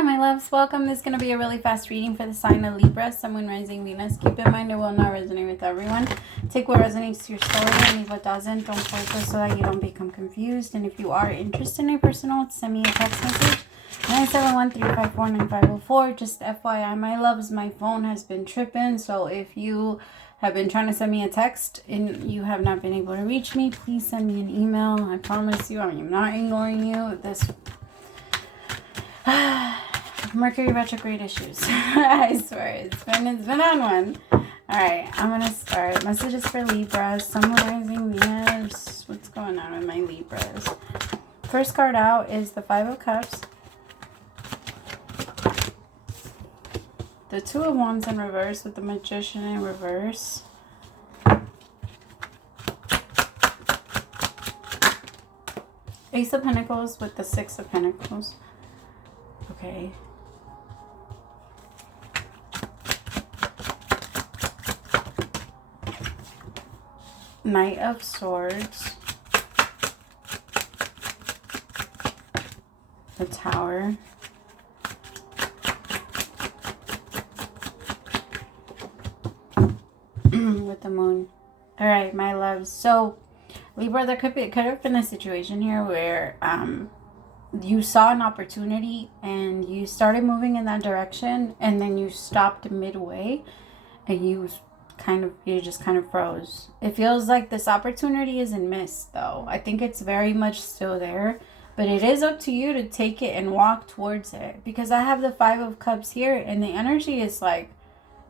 Hi, my loves. Welcome. This is going to be a really fast reading for the sign of Libra, Sun, Moon, Rising, Venus. Keep in mind it will not resonate with everyone. Take what resonates to your story and leave what doesn't. Don't focus so that you don't become confused. And if you are interested in a personal, send me a text message. 971-354-9504. Just FYI, my loves, my phone has been tripping. So if you have been trying to send me a text and you have not been able to reach me, please send me an email. I promise you, I am not ignoring you. This Mercury retrograde issues. I swear, it's been on one. Alright, I'm gonna start. Messages for Libras, Sun, Moon, Rising, Venus. What's going on with my Libras? First card out is the Five of Cups. The Two of Wands in reverse with the Magician in reverse. Ace of Pentacles with the Six of Pentacles. Okay. Knight of Swords. The Tower. With the Moon. Alright, my loves. So, Libra, there could have been a situation here where you saw an opportunity and you started moving in that direction, and then you stopped midway and you just kind of froze. It feels like this opportunity isn't missed though. I think it's very much still there, but it is up to you to take it and walk towards it, because I have the Five of Cups here and the energy is like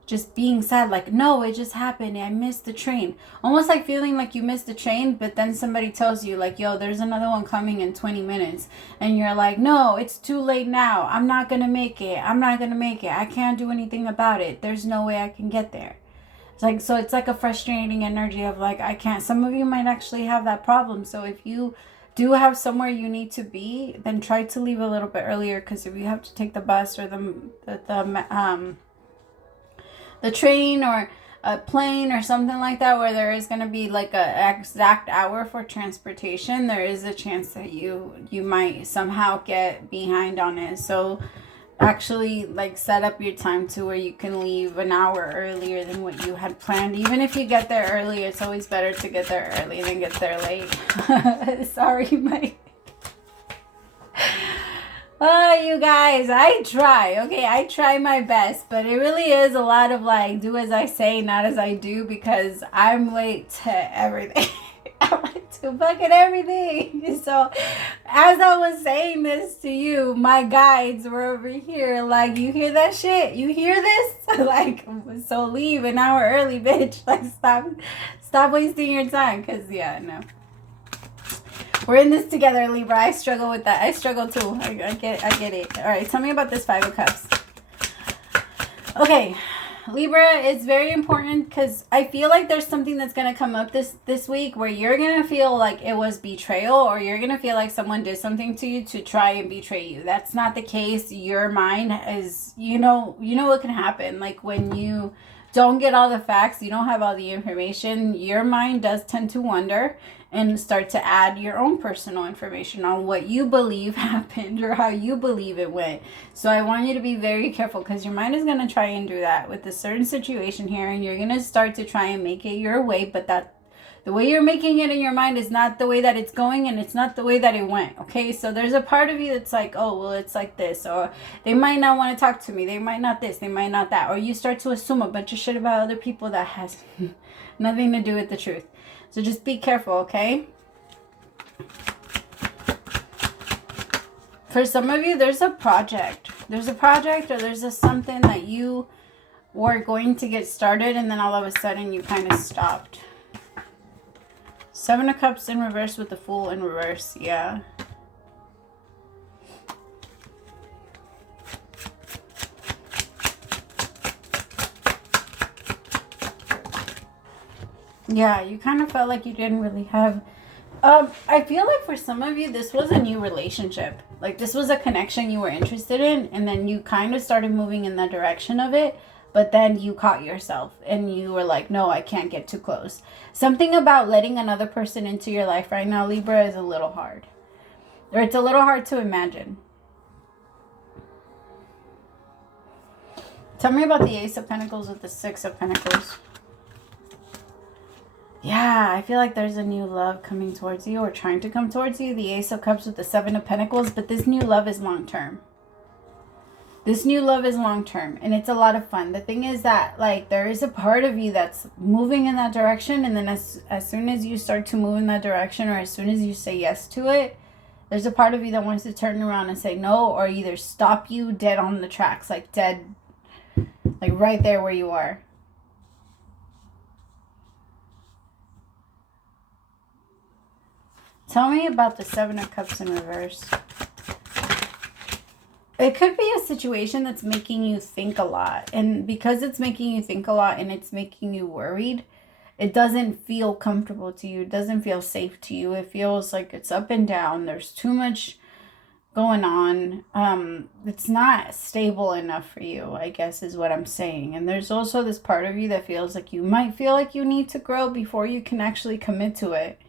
just being sad, like, no, it just happened, I missed the train. Almost like feeling like you missed the train, but then somebody tells you like, yo, there's another one coming in 20 minutes. And you're like, no, it's too late now. I'm not going to make it. I can't do anything about it. There's no way I can get there. It's like, so it's like a frustrating energy of like, I can't. Some of you might actually have that problem. So if you do have somewhere you need to be, then try to leave a little bit earlier, because if you have to take the bus or the train or a plane or something like that, where there is going to be like a exact hour for transportation, there is a chance that you might somehow get behind on it. So actually like set up your time to where you can leave an hour earlier than what you had planned. Even if you get there early, it's always better to get there early than get there late. Sorry, Mike. Oh, you guys, I try, okay? I try my best, but it really is a lot of like, do as I say, not as I do, because I'm late to everything. I'm late to fucking everything. So, as I was saying this to you, my guides were over here like, you hear that shit? You hear this? Like, so leave an hour early, bitch. Like, stop wasting your time, because, yeah, no. We're in this together, Libra. I struggle with that. I struggle too. I get it. All right, tell me about this Five of Cups. Okay, Libra, it's very important because I feel like there's something that's going to come up this week where you're going to feel like it was betrayal, or you're going to feel like someone did something to you to try and betray you. That's not the case. Your mind is, you know what can happen. Like when you don't get all the facts, you don't have all the information, your mind does tend to wonder and start to add your own personal information on what you believe happened or how you believe it went. So I want you to be very careful, because your mind is going to try and do that with a certain situation here, and you're going to start to try and make it your way, but that the way you're making it in your mind is not the way that it's going, and it's not the way that it went, okay? So there's a part of you that's like, oh, well, it's like this, or they might not want to talk to me, they might not this, they might not that, or you start to assume a bunch of shit about other people that has nothing to do with the truth. So just be careful, okay? For some of you, there's a project. There's a project, or there's a something that you were going to get started, and then all of a sudden you kind of stopped. Seven of Cups in reverse with the Fool in reverse. Yeah. Yeah, you kind of felt like you didn't really have... I feel like for some of you, this was a new relationship. Like this was a connection you were interested in, and then you kind of started moving in the direction of it. But then you caught yourself and you were like, no, I can't get too close. Something about letting another person into your life right now, Libra, is a little hard. Or it's a little hard to imagine. Tell me about the Ace of Pentacles with the Six of Pentacles. Yeah, I feel like there's a new love coming towards you or trying to come towards you. The Ace of Cups with the Seven of Pentacles. But this new love is long-term. This new love is long-term. And it's a lot of fun. The thing is that, like, there is a part of you that's moving in that direction. And then as soon as you start to move in that direction, or as soon as you say yes to it, there's a part of you that wants to turn around and say no, or either stop you dead on the tracks. Like dead, like right there where you are. Tell me about the Seven of Cups in reverse. It could be a situation that's making you think a lot. And because it's making you think a lot and it's making you worried, it doesn't feel comfortable to you. It doesn't feel safe to you. It feels like it's up and down. There's too much going on. It's not stable enough for you, I guess is what I'm saying. And there's also this part of you that feels like you might feel like you need to grow before you can actually commit to it.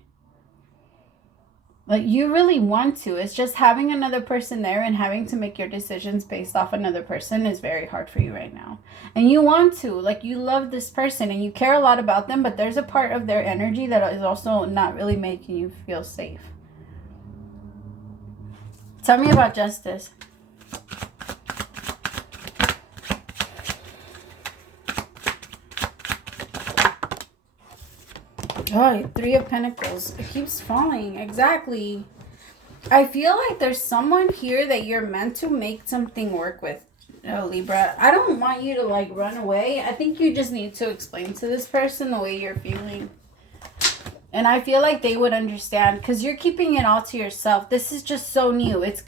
Like, you really want to. It's just having another person there and having to make your decisions based off another person is very hard for you right now. And you want to. Like, you love this person and you care a lot about them, but there's a part of their energy that is also not really making you feel safe. Tell me about justice. Oh, Three of Pentacles. It keeps falling. Exactly. I feel like there's someone here that you're meant to make something work with, Libra. I don't want you to, like, run away. I think you just need to explain to this person the way you're feeling. And I feel like they would understand because you're keeping it all to yourself. This is just so new. It's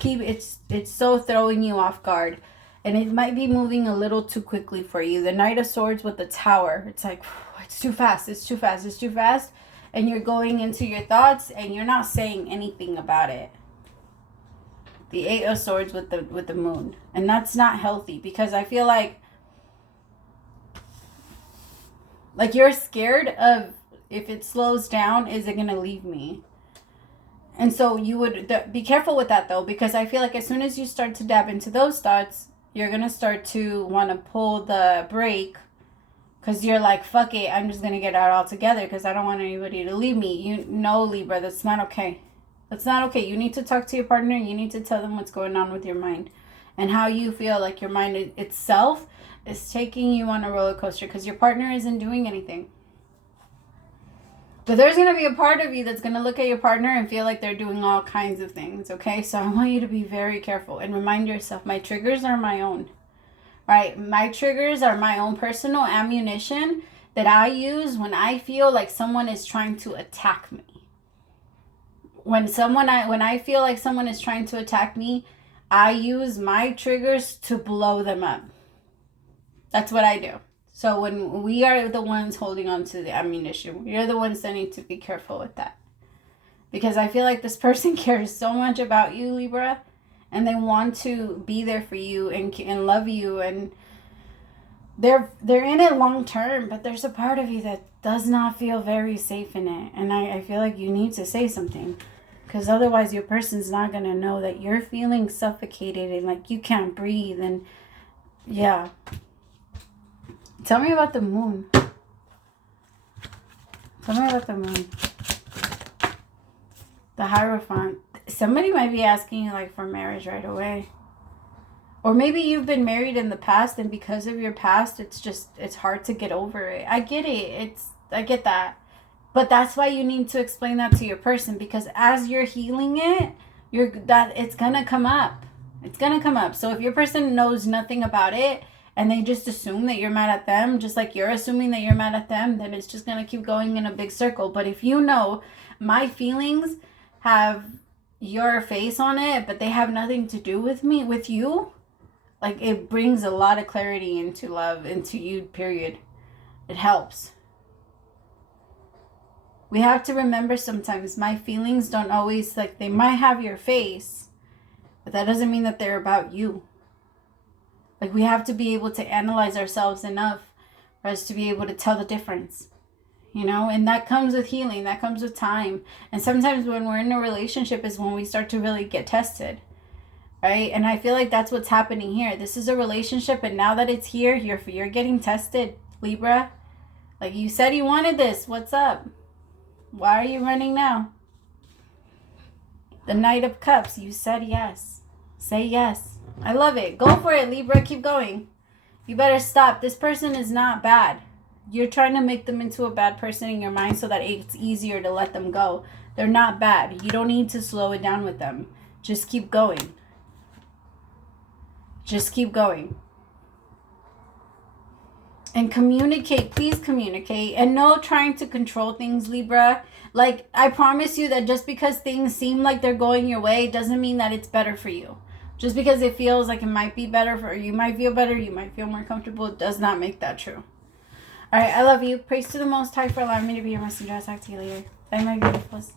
so throwing you off guard. And it might be moving a little too quickly for you. The Knight of Swords with the Tower. It's like, it's too fast. It's too fast. It's too fast. And you're going into your thoughts and you're not saying anything about it. The Eight of Swords with the Moon. And that's not healthy because I feel like you're scared of, if it slows down, is it going to leave me? And so you would be careful with that though, because I feel like as soon as you start to dab into those thoughts, you're going to start to want to pull the brake because you're like, fuck it, I'm just going to get out altogether because I don't want anybody to leave me. You know, Libra, that's not okay. That's not okay. You need to talk to your partner. You need to tell them what's going on with your mind and how you feel like your mind itself is taking you on a roller coaster because your partner isn't doing anything. But there's going to be a part of you that's going to look at your partner and feel like they're doing all kinds of things, okay? So I want you to be very careful and remind yourself, my triggers are my own, right? My triggers are my own personal ammunition that I use when I feel like someone is trying to attack me. When I feel like someone is trying to attack me, I use my triggers to blow them up. That's what I do. So when we are the ones holding on to the ammunition, we are the ones that need to be careful with that. Because I feel like this person cares so much about you, Libra, and they want to be there for you and love you, and they're in it long term, but there's a part of you that does not feel very safe in it. And I feel like you need to say something. Because otherwise your person's not going to know that you're feeling suffocated and like you can't breathe. And yeah. Tell me about the Moon. Tell me about the Moon. The Hierophant. Somebody might be asking you like for marriage right away. Or maybe you've been married in the past and because of your past, it's hard to get over it. I get it. I get that. But that's why you need to explain that to your person, because as you're healing it, it's going to come up. It's going to come up. So if your person knows nothing about it and they just assume that you're mad at them, just like you're assuming that you're mad at them, then it's just going to keep going in a big circle. But if you know my feelings have your face on it, but they have nothing to do with me, with you, like it brings a lot of clarity into love, into you, period. It helps. We have to remember sometimes my feelings don't always, like, they might have your face, but that doesn't mean that they're about you. Like, we have to be able to analyze ourselves enough for us to be able to tell the difference, you know? And that comes with healing. That comes with time. And sometimes when we're in a relationship is when we start to really get tested. right? And I feel like that's what's happening here. This is a relationship, and now that it's here, you're getting tested, Libra. Like, you said you wanted this. What's up? Why are you running now? The Knight of Cups. You said yes. Say yes. I love it. Go for it, Libra. Keep going. You better stop. This person is not bad. You're trying to make them into a bad person in your mind so that it's easier to let them go. They're not bad. You don't need to slow it down with them. Just keep going. Just keep going. And communicate. Please communicate. And no trying to control things, Libra. Like, I promise you that just because things seem like they're going your way doesn't mean that it's better for you. Just because it feels like it might be better for you, might feel better, you might feel more comfortable, it does not make that true. All right, I love you. Praise to the Most High for allowing me to be your messenger. I'll talk to you later. Bye, my beautifuls.